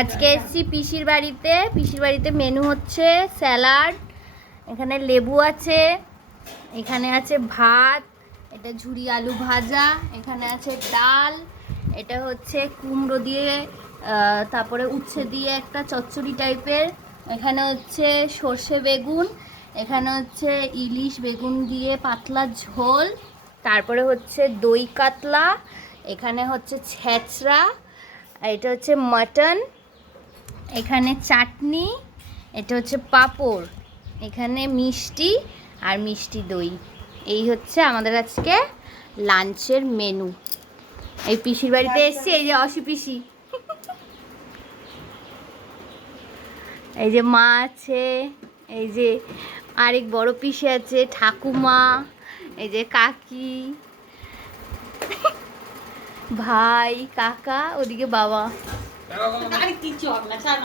আজকে এসেছি পিসির বাড়িতে মেনু হচ্ছে স্যালাড, এখানে লেবু আছে, এখানে আছে ভাত, এটা ঝুরি আলু ভাজা, এখানে আছে ডাল, এটা হচ্ছে কুমড়ো দিয়ে তারপরে উচ্ছে দিয়ে একটা চচ্চড়ি টাইপের, এখানে হচ্ছে সর্ষে বেগুন, এখানে হচ্ছে ইলিশ বেগুন দিয়ে পাতলা ঝোল, তারপরে হচ্ছে দই কাতলা, এখানে হচ্ছে ছেঁচড়া, এটা হচ্ছে মাটন, এখানে চাটনি, এটা হচ্ছে পাঁপড়, এখানে মিষ্টি আর মিষ্টি দই। এই হচ্ছে আমাদের আজকে লাঞ্চের মেনু। এই পিসির বাড়িতে এসছি, এই যে অসি পিসি, এই যে মা আছে, এই যে আরেক বড় পিসি আছে, ঠাকুমা, এই যে কাকি, ভাই, কাকা, ওদিকে বাবা।